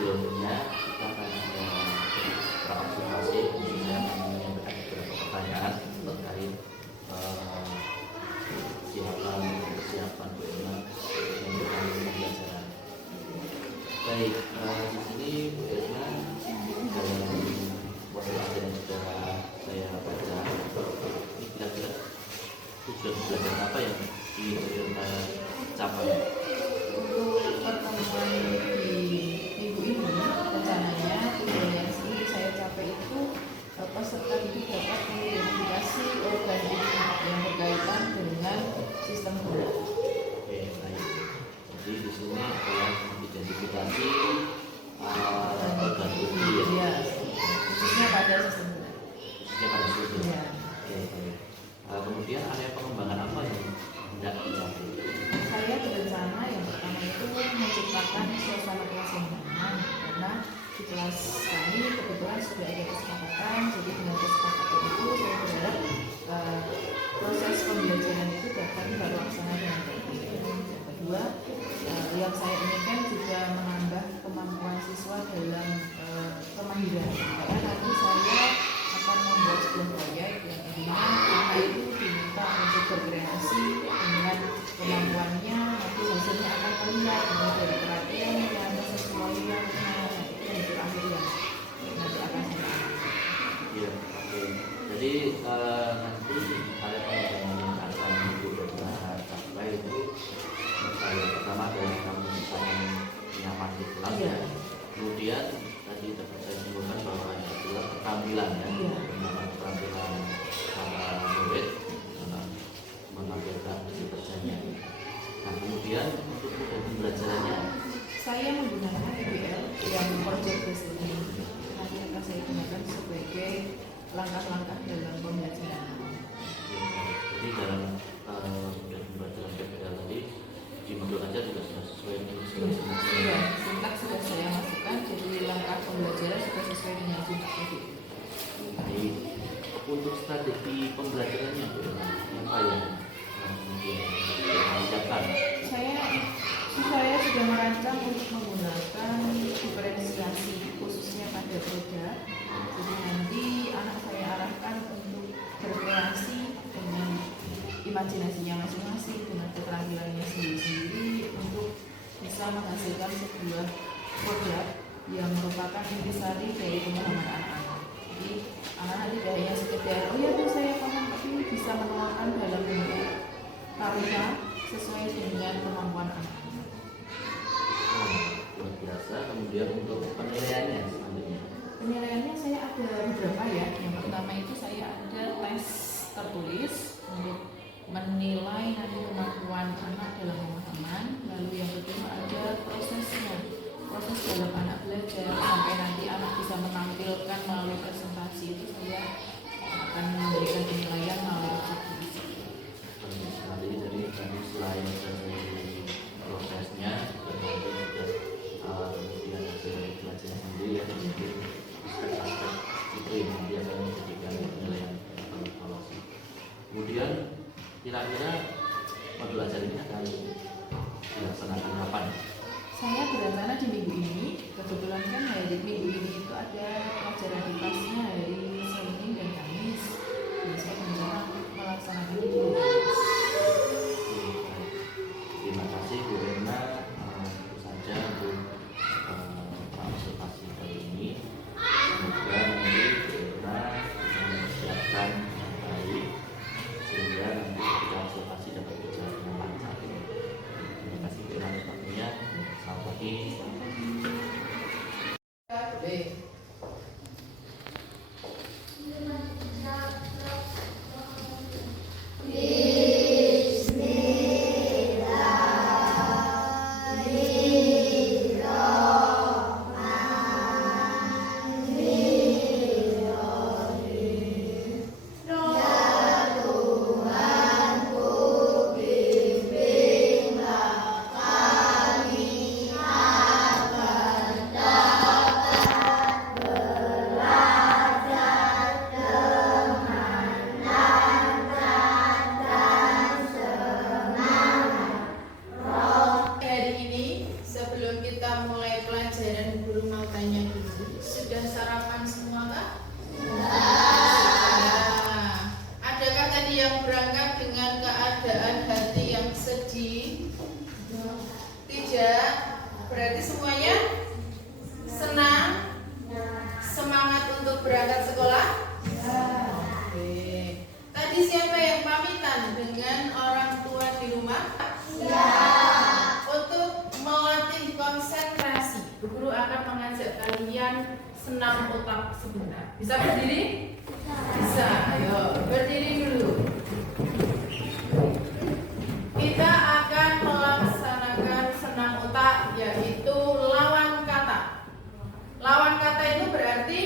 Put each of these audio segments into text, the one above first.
sebelumnya kita akan beraktivasi, khususnya menyampaikan beberapa pertanyaan terkait persiapan Bu Irna menjalankan pembelajaran. Baik, di sini Bu Irna dalam modul yang sudah saya baca, ini kira-kira tujuan belajar apa yang ingin Bu Irna capai? Untuk pertemuan di minggu ini rencananya tujuan yang ingin saya capai itu peserta didik dapat mengidentifikasi organ tubuh yang berkaitan dengan sistem gerak. Oke, baik. Jadi di sini adalah identifikasi organ tubuh ya, khususnya pada sistem gerak. Khususnya pada sistem. Ya. Oke, baik. Kemudian area pengembangan apa yang hendak dicapai? Saya berencana yang pertama itu menciptakan suasana kelas yang nyaman, karena di kelas kami kebetulan sudah ada kesepakatan. Jadi dengan kesepakatan itu saya berharap proses pembelajaran itu dapat terlaksana dengan baik. Yang kedua, yang saya inginkan juga menambah kemampuan siswa dalam kemahiran. Karena nanti saya akan membuat sebuah proyek yang intinya anak itu diminta untuk berkreasi dengan kemampuannya, nanti hasilnya akan terlihat dari perhatiannya, kesesuaiannya, itu untuk akhir yang nanti akan saya. Iya, oke. Jadi nanti area pengembangan yang akan Ibu Irna capai itu yang pertama adalah kamu misalnya nyaman di kelas. Iya. Kemudian tadi dapat saya simpulkan bahwa yang kedua keterampilan ya, Iya. keterampilan para murid dalam menampilkan hasil kerjanya. Nah, kemudian untuk metode pembelajarannya Saya menggunakan EBL yang project based learning. Nanti akan saya gunakan sebagai langkah-langkah dalam pembelajaran. jadi dalam metode pembelajaran PBL tadi di modul aja juga sudah sesuai dengan Iya, sintak sudah saya masukkan, jadi langkah pembelajaran sudah sesuai dengan sintak tadi. Baik, untuk strategi pembelajarannya apa yang mungkin disiapkan? Saya sudah merancang untuk menggunakan diferensiasi khususnya pada produk. Jadi nanti anak saya arahkan untuk berkreasi dengan imajinasinya masing-masing, dengan keterampilannya sendiri-sendiri untuk bisa menghasilkan sebuah produk yang merupakan intisari dari pemahaman anak-anak. Jadi anak-anak tidak hanya sekedar oh ya tuh saya paham, tapi bisa menuangkan dalam bentuk karya sesuai dengan kemampuan anak. Luar biasa. Kemudian untuk penilaiannya selanjutnya, Penilaiannya saya ada beberapa ya. Yang pertama itu saya ada tes tertulis untuk menilai nanti kemampuan anak dalam pemahaman. Lalu yang kedua ada prosesnya, proses dalam anak belajar sampai nanti anak bisa menampilkan melalui presentasi itu saya akan memberikan penilaian melalui presentasi. nanti dari tadi selain dari prosesnya juga nanti juga kemudian hasil belajarnya sendiri ya, mungkin aspek-aspek itu yang nanti akan menjadikan penilaian evaluasi. Kemudian kira-kira modul ajar ini akan dilaksanakan kapan? Saya berencana di minggu ini, kebetulan kan hari minggu ini itu ada pelajaran di kelasnya hari Senin dan Kamis. Dan saya berencana melaksanakan di minggu Kamis. Terima kasih Bu Irna, itu saja untuk observasi kali ini. Semoga nanti Bu Irna bisa mempersiapkan yang baik sehingga nanti ketika observasi dapat berjalan dengan lancar. Terima kasih Bu Irna atas waktunya. Selamat pagi. Berarti semuanya senang, semangat untuk berangkat sekolah? Oke. Tadi siapa yang pamitan dengan orang tua di rumah? Untuk melatih konsentrasi, Bu Guru akan mengajak kalian senam otak sebentar. Bisa berdiri? Bisa. Ayo, berdiri dulu. Kita akan melaksanakan senam otak, yaitu lawan kata. Lawan kata itu berarti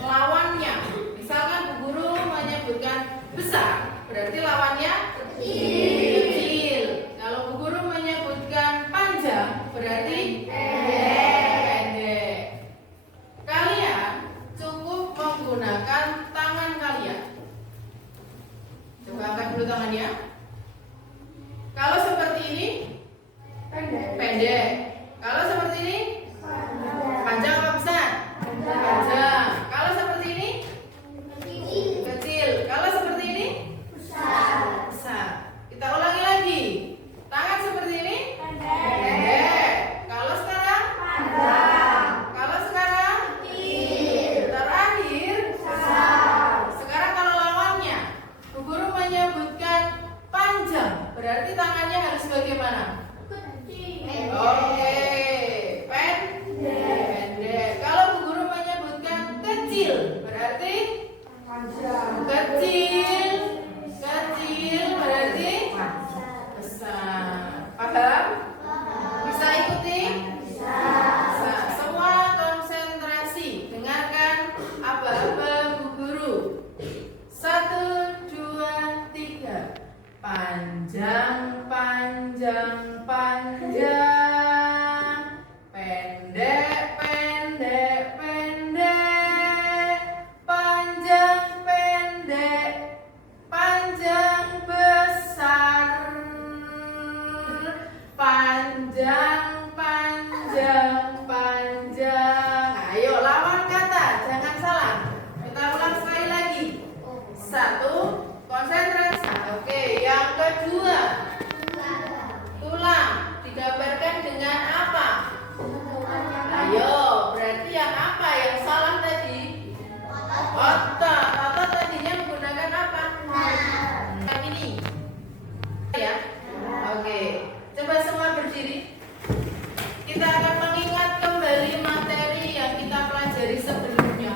lawannya. Misalkan Bu Guru menyebutkan besar, berarti lawannya kecil. Kalau Bu Guru menyebutkan panjang, berarti pendek. Kalian cukup menggunakan tangan kalian. Coba angkat dulu tangannya. Kalau seperti ini, pendek. Kalau seperti ini, panjang apa besar? Panjang. Kalau seperti ini, kecil. Kalau seperti ini, besar. Kita ulangi lagi. Tangan seperti ini, pendek. Kalau sekarang, kalau sekarang, terakhir, sekarang kalau lawannya, Bu Guru menyebutkan panjang, berarti tangannya harus bagaimana? Oke, pendek. Kalau Bu Guru menyebutkan kecil, berarti kecil, berarti besar. Paham? Bisa ikuti? Bisa. Semua konsentrasi, dengarkan aba-aba Bu Guru. 1, 2, 3. Panjang, panjang, panjang. Pendek, pendek, pendek. Panjang, pendek. Panjang, besar. Panjang, panjang, panjang. Ayo lawan kata, jangan salah. Kita ulang sekali lagi. 1, konsentrasi. Oke, yang kedua, tulang digambarkan dengan apa? Ayo, berarti yang apa yang salah tadi? Otak. Otak tadinya menggunakan apa? Yang ini. Ya. Oke. Coba semua berdiri. Kita akan mengingat kembali materi yang kita pelajari sebelumnya,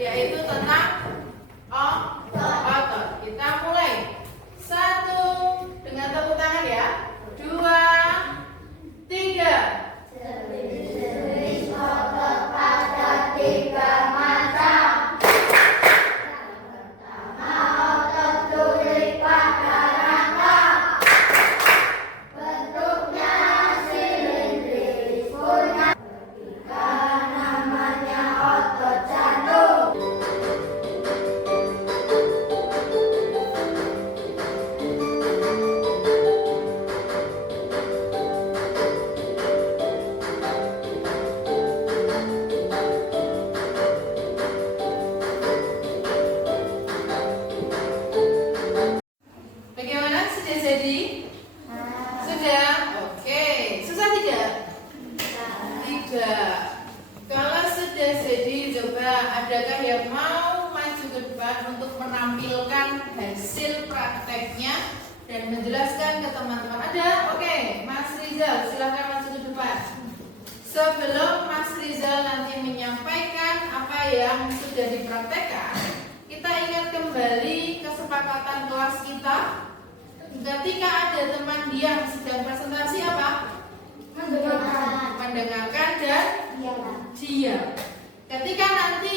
yaitu tentang otot. Kita mulai. 1, dengan tepuk tangan ya. 2, 3. Bagaimana? Sudah jadi? Sudah? Oke. Susah tidak? Tidak. Kalau sudah jadi, coba adakah yang mau maju ke depan untuk menampilkan hasil prakteknya dan menjelaskan ke teman-teman? Ada? Oke. Mas Rizal, silahkan maju ke depan. Sebelum Mas Rizal nanti menyampaikan apa yang sudah dipraktekkan, kita ingat kembali kesepakatan kelas kita. Ketika ada teman diam sedang presentasi apa? Mendengarkan dan diam. Ketika nanti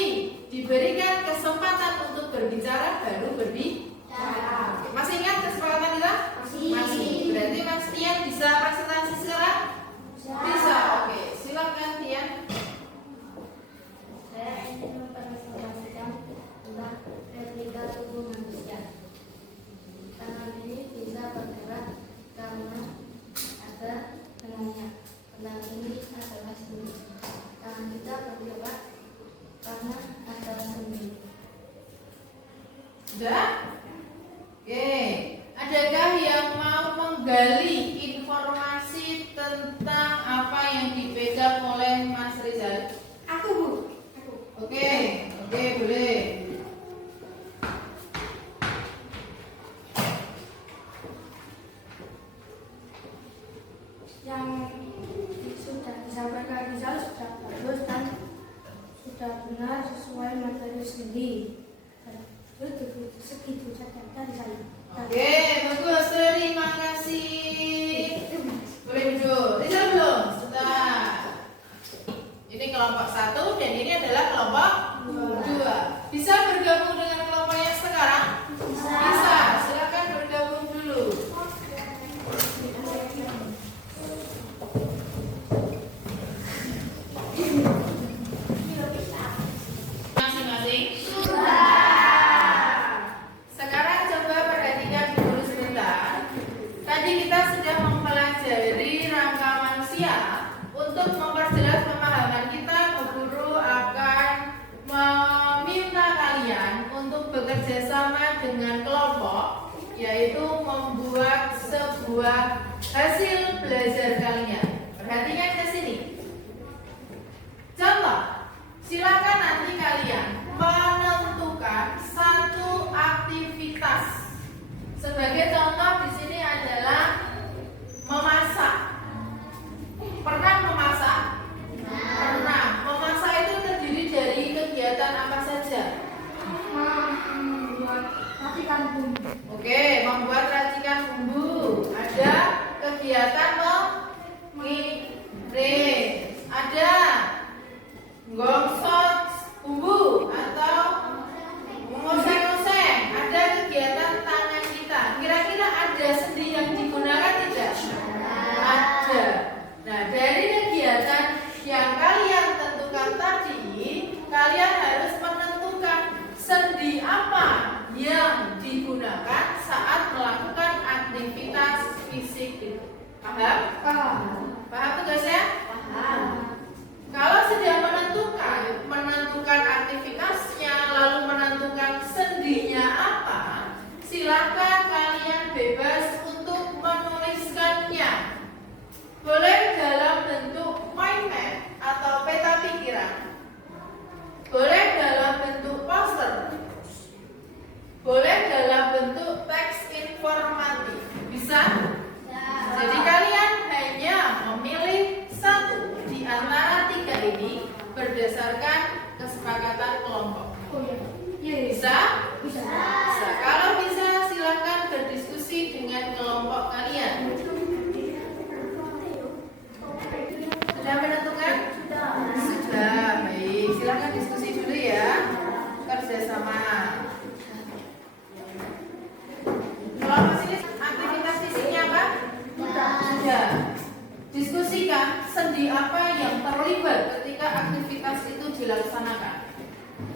diberikan kesempatan untuk berbicara, baru berbicara. Masih ingat kesepakatan kita? Masih. Berarti Mas Tian bisa presentasi sekarang? Bisa. Oke, silakan Tian. Saya ingin mempresentasikan tentang replika tubuh manusia. Tangan ini bisa bergerak karena ada dengannya. Tangan ini adalah sendi. Tangan kita bergerak karena ada sendi. Sudah? Oke. Adakah yang mau menggali informasi tentang apa apa yang dipegang oleh Mas Rizal? Aku, Bu. Aku. Oke, boleh. Yang sudah disampaikan Rizal sudah bagus dan sudah benar sesuai materi studi. Itu segitu saja dari saya. Oke, bagus. Terima kasih. Boleh duduk. Rizal belum? Sudah. Ini kelompok 1 dan ini adalah kelompok 2. Bisa bergabung dengan kelompok yang sekarang? Bisa. Silakan bergabung dulu. Masing-masing. Sekarang coba perhatikan dulu sebentar. Tadi kita sudah mempelajari rangka manusia. Untuk memperjelas pemahaman kita, Bu Guru akan meminta kalian untuk bekerja sama dengan kelompok, yaitu membuat sebuah hasil belajar kalian. Perhatikan ke sini. Contoh, silakan nanti kalian menentukan satu aktivitas. Sebagai contoh di sini adalah memasak. Pernah memasak? Pernah. Memasak itu terdiri dari kegiatan apa saja? Membuat racikan bumbu. Oke, membuat racikan bumbu. Ada kegiatan mengiris. Ada gosok bumbu atau mengoseng-oseng. Ada kegiatan tangan kita. Kira-kira ada sendi yang digunakan tidak? Ada. Nah, dari kegiatan yang kalian tentukan tadi, kalian harus menentukan sendi apa yang digunakan saat melakukan aktivitas fisik itu. Paham? Paham tugasnya? Paham. Kalau sudah menentukan aktivitasnya, lalu menentukan sendinya apa, silakan kalian bebas untuk menuliskannya. Boleh dalam bentuk mind map atau peta pikiran. Boleh dalam bentuk poster. Boleh dalam bentuk teks informatif. Bisa? Jadi kalian hanya memilih satu di antara 3 ini berdasarkan kesepakatan kelompok. Bisa? Bisa. Kalau bisa, silakan berdiskusi dengan kelompok kalian. Sudah menentukan? Sudah. Baik, silakan diskusi dulu ya. Kerjasama. Kelompok sini aktivitas fisiknya apa? Sudah. Diskusikan sendi apa yang terlibat ketika aktivitas itu dilaksanakan.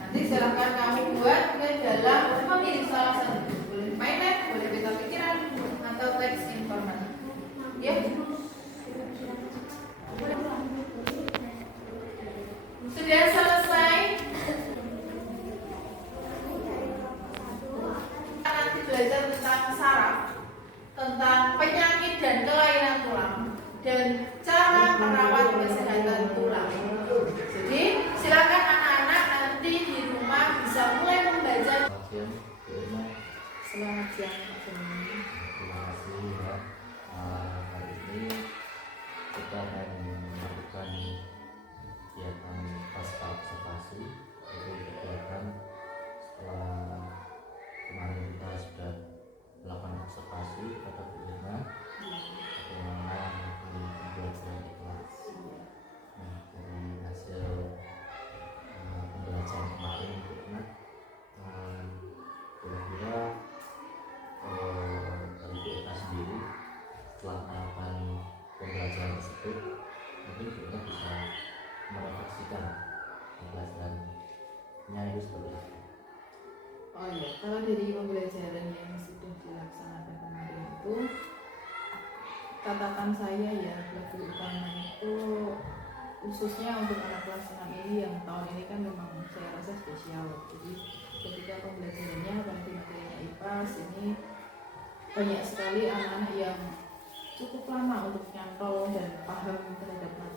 Nanti silakan kamu buat ke dalam memilih salah satu. Boleh mind map, boleh peta pikiran, atau teks informatif. Ya. Sudah selesai? Nanti belajar tentang saraf, tentang penyakit dan kelainan tulang, dan cara merawat kesehatan tulang. Jadi silakan anak-anak nanti di rumah bisa mulai membaca. Selamat siang Pak Joni. Terima kasih ya. Hari ini kita akan melakukan kegiatan pasca observasi. Itu kegiatan setelah kemarin kita sudah melakukan observasi atau bagaimana pembelajaran di kelas. Nah, dari hasil pembelajaran kemarin itu kira-kira dari kita sendiri setelah melakukan pembelajaran tersebut mungkin kita bisa merefleksikan pembelajarannya itu seperti apa. Oh iya, kalau dari pembelajaran yang sudah dilaksanakan kemarin itu, catatan saya ya lebih utama itu khususnya untuk anak kelas 6 ini yang tahun ini kan memang saya rasa spesial. Jadi ketika pembelajarannya apalagi materinya IPAS ini banyak sekali anak-anak yang cukup lama untuk nyantol dan paham terhadap materi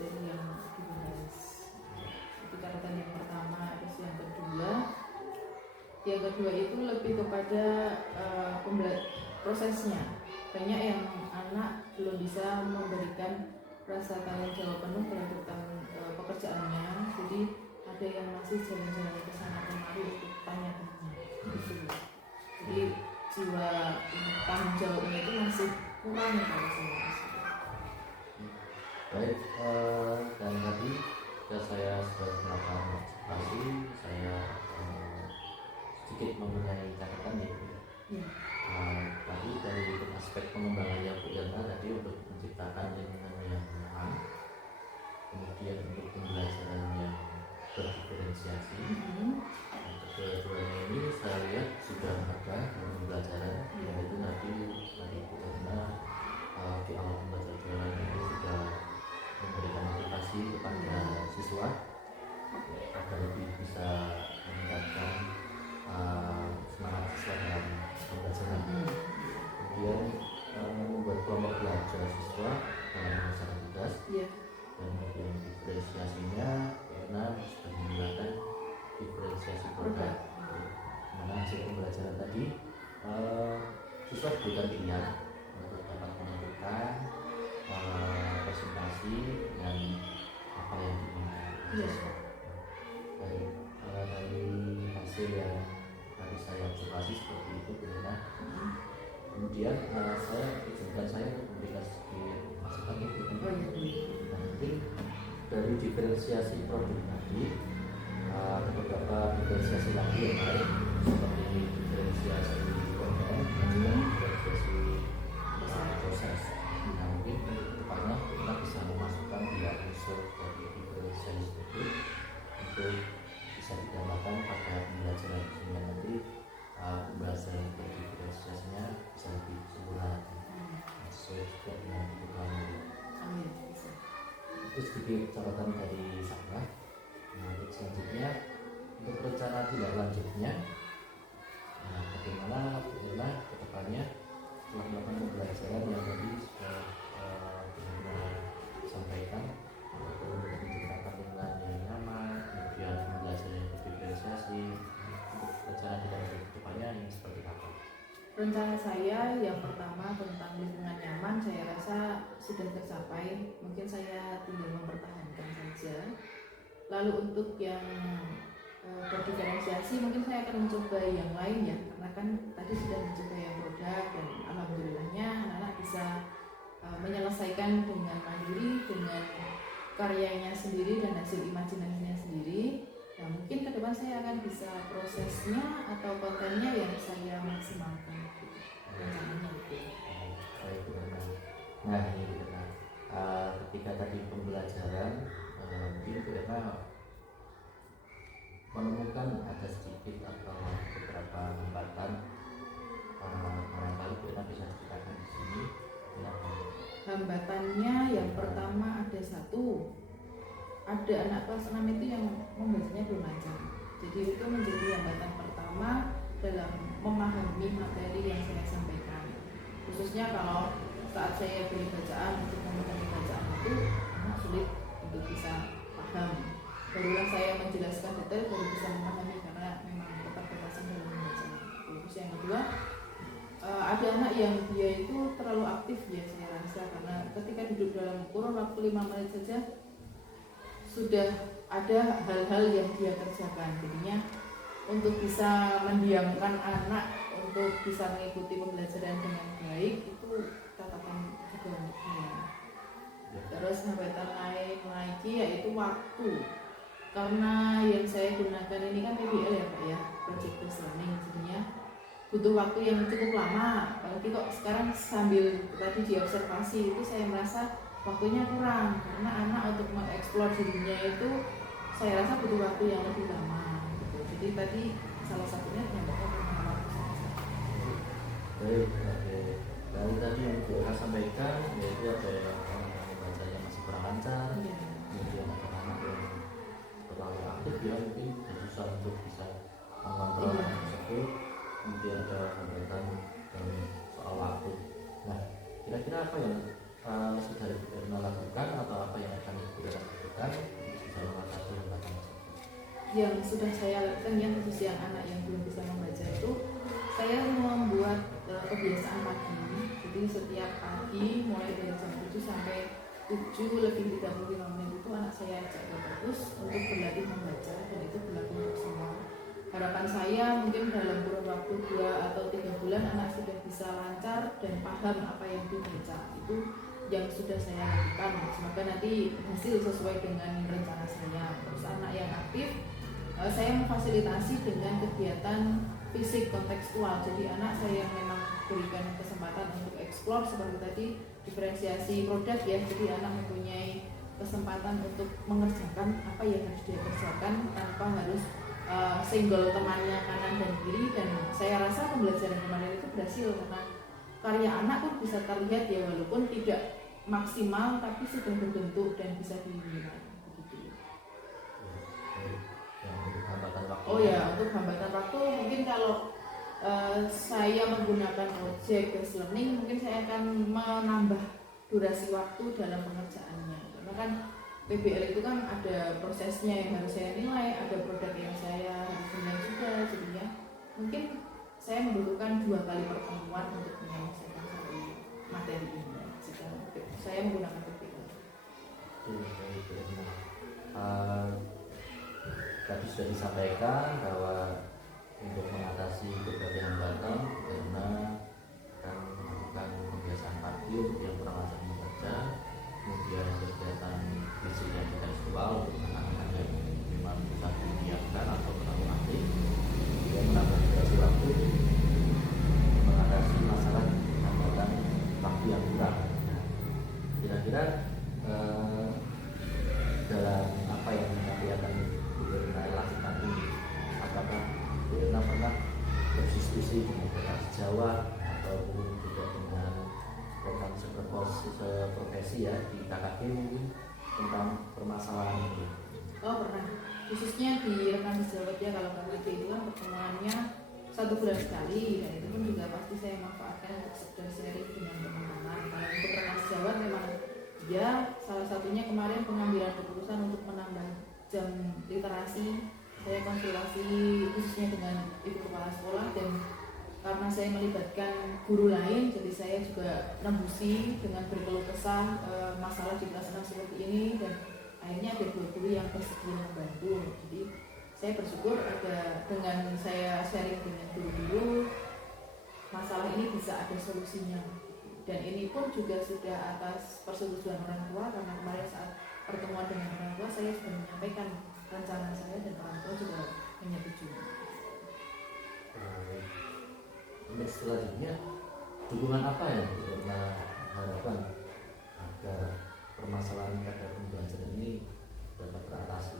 kedua itu lebih kepada prosesnya. Banyak yang anak belum bisa memberikan rasa tanggung jawab penuh terhadap pekerjaannya, jadi ada yang masih jalan-jalan ke sana kemari untuk tanya-tanya gitu. Jadi jiwa tanggung jawabnya itu masih kurang kalau saya rasa. Baik, dan tadi saya sudah melakukan observasi, saya sedikit mengenai catatan ya. Tadi dari aspek pengembangannya Bu Irna tadi untuk menciptakan lingkungan yang aman, kemudian untuk pembelajaran yang berdiferensiasi. Kedua-duanya ini saya lihat sudah ada dalam pembelajaran, yaitu tadi Bu Irna di awal pembelajaran ini sudah memberikan motivasi kepada siswa agar lebih bisa meningkatkan semangat siswa dalam pembelajaran. Kemudian membuat kelompok belajar siswa dalam menyelesaikan tugas, dan kemudian diferensiasinya karena sudah menggunakan diferensiasi produk. Mana hasil pembelajaran tadi siswa diberikan pilihan untuk dapat menentukan presentasi dan apa yang diinginkan. Baik, dari hasil yang tadi saya observasi seperti itu benar. Kemudian saya izinkan saya untuk memberikan sedikit masukan itu. Nah, mungkin dari diferensiasi produk tadi ada beberapa diferensiasi lagi yang lain, seperti diferensiasi konten dan juga diferensiasi proses. Nah, mungkin kedepannya kita bisa memasukkan dia unsur dari diferensiasi itu untuk bisa didapatkan pada pembelajaran, sehingga nanti pembelajaran diferensiasinya bisa lebih sempurna sesuai juga dengan kebutuhan. Itu sedikit catatan dari saya. Nah, selanjutnya untuk rencana tindak lanjutnya, bagaimana ke depannya setelah melakukan pembelajaran yang tadi sudah benar-benar disampaikan, untuk menciptakan lingkungan yang nyaman, kemudian pembelajaran yang berdiferensiasi. Untuk rencana tindak lanjut ke depannya ini seperti apa? Rencana saya yang pertama tentang lingkungan nyaman saya rasa sudah tercapai, mungkin saya tinggal mempertahankan saja. Lalu untuk yang berdiferensiasi mungkin saya akan mencoba yang lain ya, karena kan tadi sudah mencoba yang produk dan alhamdulillahnya anak-anak bisa menyelesaikan dengan mandiri, dengan karyanya sendiri dan hasil imajinasinya sendiri. Nah, mungkin ke depan saya akan bisa prosesnya atau kontennya yang saya maksimalkan. Rencananya itu. Baik, benar. Nah, ini benar. Ketika tadi pembelajaran, mungkin kita menemukan ada sedikit atau beberapa hambatan. Barangkali kita bisa ceritakan di sini. Hambatannya yang pertama ada satu. Ada anak kelas 6 itu yang membacanya belum lancar. Jadi itu menjadi hambatan pertama dalam memahami materi yang saya sampaikan. Khususnya kalau saat saya beri bacaan untuk memahami bacaan itu anak sulit untuk bisa paham. Barulah saya menjelaskan detail baru bisa memahami karena memang keterbatasan dalam membaca. Terus yang kedua, ada anak yang dia itu terlalu aktif ya saya rasa, karena ketika duduk dalam kurun waktu 5 menit saja sudah ada hal-hal yang dia kerjakan. Jadinya untuk bisa mendiamkan anak untuk bisa mengikuti pembelajaran dengan baik itu catatan juga untuk saya. Terus hambatan lain lagi yaitu waktu, karena yang saya gunakan ini kan PBL ya Pak ya, project based learning, jadinya butuh waktu yang cukup lama. Apalagi kok sekarang sambil tadi diobservasi itu saya merasa waktunya kurang, karena anak untuk mengeksplor dirinya itu saya rasa butuh waktu yang lebih lama gitu. Jadi tadi salah satunya ternyata karena waktu. Baik, dari tadi yang kita sampaikan yaitu ada yang bacanya masih kurang lancar, kemudian ada anak yang terlalu aktif ya, mungkin susah untuk bisa mengontrol tersebut. Kemudian ada hambatan soal waktu. Nah, kira-kira apa yang sudah kita lakukan atau apa yang akan kita lakukan bisa mengatasi hambatan tersebut? Yang sudah saya lakukan yang khusus yang anak yang belum bisa membaca saya membuat kebiasaan pagi. Jadi setiap pagi mulai dari jam 7 sampai 7:35 itu anak saya ajak ke perpus untuk berlatih membaca, dan itu berlaku untuk semua. Harapan saya mungkin dalam kurun waktu 2 atau 3 bulan anak sudah bisa lancar dan paham apa yang dibaca. Itu yang sudah saya lakukan. Semoga nanti hasil sesuai dengan rencana saya. Terus anak yang aktif, saya memfasilitasi dengan kegiatan fisik kontekstual. Jadi anak saya yang memang berikan kesempatan untuk eksplor seperti tadi, diferensiasi produk ya. Jadi anak mempunyai kesempatan untuk mengerjakan apa yang harus dia kerjakan tanpa harus single temannya kanan dan kiri. Dan saya rasa pembelajaran kemarin itu berhasil karena karya anak pun bisa terlihat ya, walaupun tidak maksimal tapi sudah berbentuk dan bisa dinilai begitu. Oh ya, untuk hambatan waktu mungkin kalau saya menggunakan objek based learning, mungkin saya akan menambah durasi waktu dalam pengerjaannya. Karena kan PBL itu kan ada prosesnya yang harus saya nilai, ada produk yang saya harus nilai juga, jadinya mungkin saya membutuhkan 2 kali pertemuan untuk menyelesaikan satu materi ini. Jika saya menggunakan PBL. Tadi sudah disampaikan bahwa untuk mengatasi berbagai hambatan karena akan melakukan kebiasaan pagi untuk yang kurang lancar membaca, kemudian kegiatan fisik dan kontekstual untuk anak-anak yang memang bisa didiamkan atau terlalu aktif, kemudian menambah durasi waktu mengatasi masalah hambatan waktu yang kurang. Nah, kira-kira dalam apa yang nanti akan lakukan ini, apakah pernah berdiskusi dengan kelas Jawa ataupun juga dengan rekan seprofesi ya di KKG mungkin tentang permasalahan ini? Oh pernah, khususnya di rekan sejawat ya. Kalau KKG itu kan pertemuannya 1 bulan sekali, dan itu pun juga pasti saya manfaatkan untuk sekedar sharing dengan teman-teman. Kalau untuk rekan sejawat memang ya salah satunya kemarin pengambilan keputusan untuk menambah jam literasi. Saya konsultasi khususnya dengan ibu kepala sekolah, dan karena saya melibatkan guru lain, jadi saya juga nembusi dengan berkeluh kesah masalah di kelas 6 seperti ini, dan akhirnya ada 2 guru yang bersedia membantu. Jadi saya bersyukur ada, dengan saya sharing dengan guru-guru, masalah ini bisa ada solusinya. Dan ini pun juga sudah atas persetujuan orang tua, karena kemarin saat pertemuan dengan orang tua saya sudah menyampaikan rencana saya dan orang tua juga menyetujui. Untuk selanjutnya, dukungan apa yang kita harapkan agar permasalahan kadar pembelajaran ini dapat teratasi?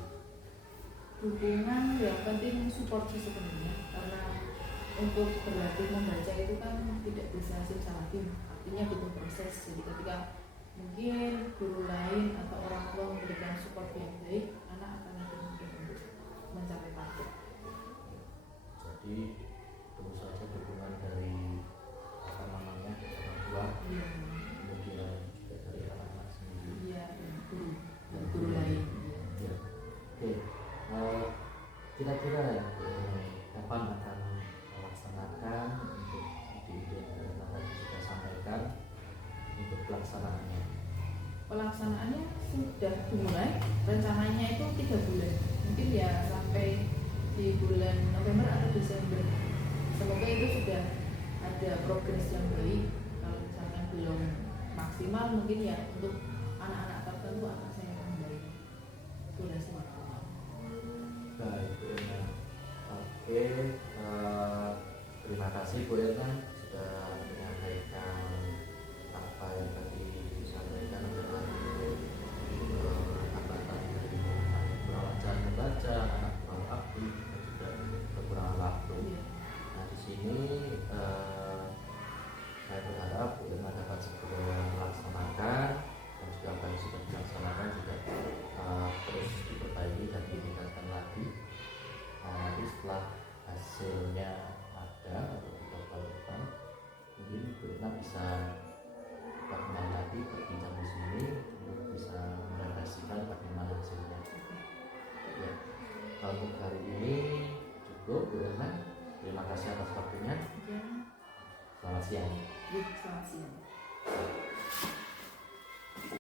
Dukungan yang penting support sih sebenarnya, karena untuk berlatih membaca itu kan tidak bisa secara tim, artinya butuh proses. Jadi ketika mungkin guru lain atau orang tua memberikan support yang baik, anak akan lebih mungkin untuk mencapai target. Jadi tentu saja dukungan dari orang tua, kemudian juga dari anak-anak sendiri, dan guru lain. Ya. Oke, kira-kira kapan akan melaksanakan untuk ide-ide yang tadi sudah sampaikan untuk pelaksanaannya? Pelaksanaannya sudah dimulai, rencananya itu 3 bulan, mungkin ya sampai di bulan November atau Desember. Semoga itu sudah ada progres yang baik. Kalau misalkan belum maksimal, mungkin ya untuk anak-anak tertentu akan saya tambahin durasi waktu. Baik, Bu Erna. Oke, terima kasih Bu Erna sudah menyampaikan apa yang tadi disampaikan adalah hambatan dari kurang lancar membaca, anak kurang aktif, dan juga kekurangan waktu. Nah di sini saya berharap Bu Erna dapat segera melaksanakan, dan juga apa yang sudah dilaksanakan juga terus diperbaiki dan ditingkatkan lagi. Nah nanti setelah hasilnya ada atau beberapa depan, mungkin Bu Erna bisa kembali lagi berbincang di sini untuk bisa merefleksikan bagaimana hasilnya. Ya, untuk hari ini cukup Bu Erna. Terima kasih atas waktunya. Ya, Selamat siang. selamat siang.